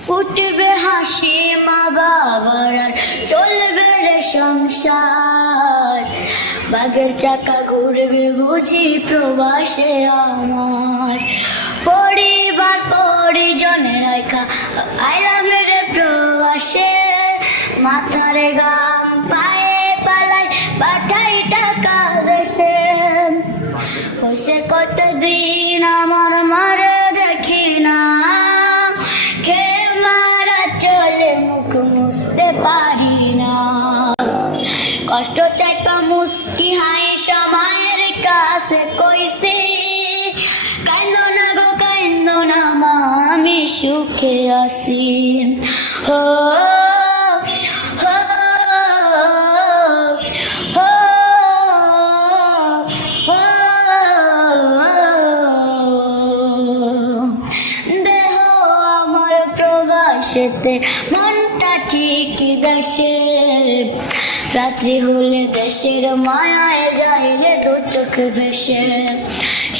ফুটবে হাসি মা বাবার আর চলবে রে সংসার। বাগের চাকা ঘুরবে বুঝি প্রবাসে আমার। পরিবার পরিজনের রেখা আইলাম রে প্রবাসে। মাথারে গাম পায়ে পালাই পাঠাই টাকা দেশে। হইছে কতদিন আমার মারে দেখি না, খেয়ে মারা চলে মুখ মুছতে পারি না। কষ্ট চাইপা মুস্কি হাই সময়ের কাছে কইছি, কাইন্দো না গো কাইন্দো না মা আমি সুখে আছি। হো প্রবাসেতে মনটা ঠিক দেশে। রাত্রি হলে দেশের মায়ায় যাইলে দু চোখ ভেসে।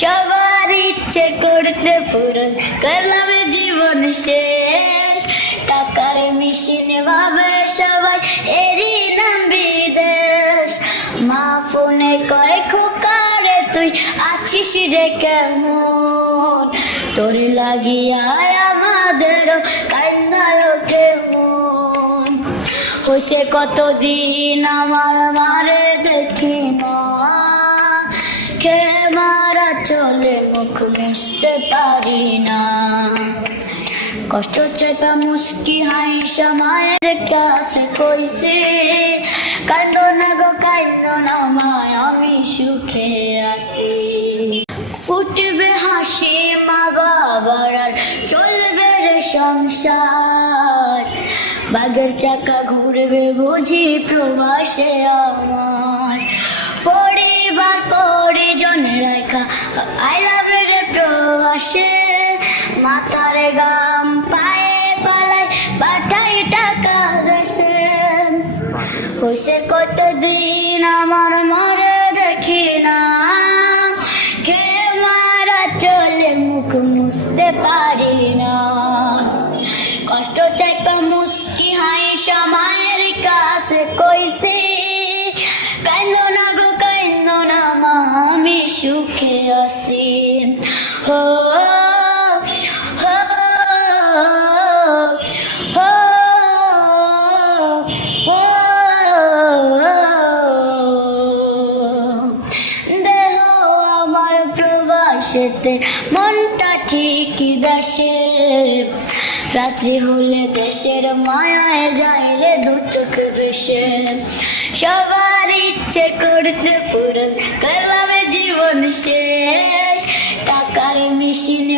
সবার ইচ্ছে করতে পূরণ করলাম জীবন শেষ। টাকার মেশিন ভাবে সবাই এরই নাম বিদেশ। মা ফোনে কয় খোকারে তুই আছিস রে কেমন, তোর লাগিয়া আমাদের কান্দায় ওঠে মন। হইছে কতদিন আমার মারে দেখি না, খেয়ে মারা চলে মুখ মুছতে পারি না। কষ্ট চেপা মুস্কি হাই সময়ের কাছে কইছি, কান্দো না গো কান্দো না মা আমি সুখে আছি। ফুটবে হাসি মা বাবার আর চলবে রে সংসার। বাগের চাকা ঘুরবে বুঝি প্রবাসে আমার। পরিবার পরিজনের রেখা আইলাম রে প্রবাসে। মাথারে গাম পায়ে পালাই পাঠাই টাকা দেশে। হইছে কতদিন আমার মারে দেখি না, খেয়ে মারা চলে মুখ মুছতে পারি না। কষ্ট চাইপা মুস্কি হাই সময়ের কাছে কইছি, কাইন্দো না গো কাইন্দো না মা আমি সুখে আছি। হো দেহ আমার প্রবাসেতে মনটা ঠিক দেশে। রাত্রি হলে দেশের মায়ায় যাইলে দু চোখ ভেসে। সবার ইচ্ছে করতে পূরণ করলাম জীবন শেষ। টাকার মেশিন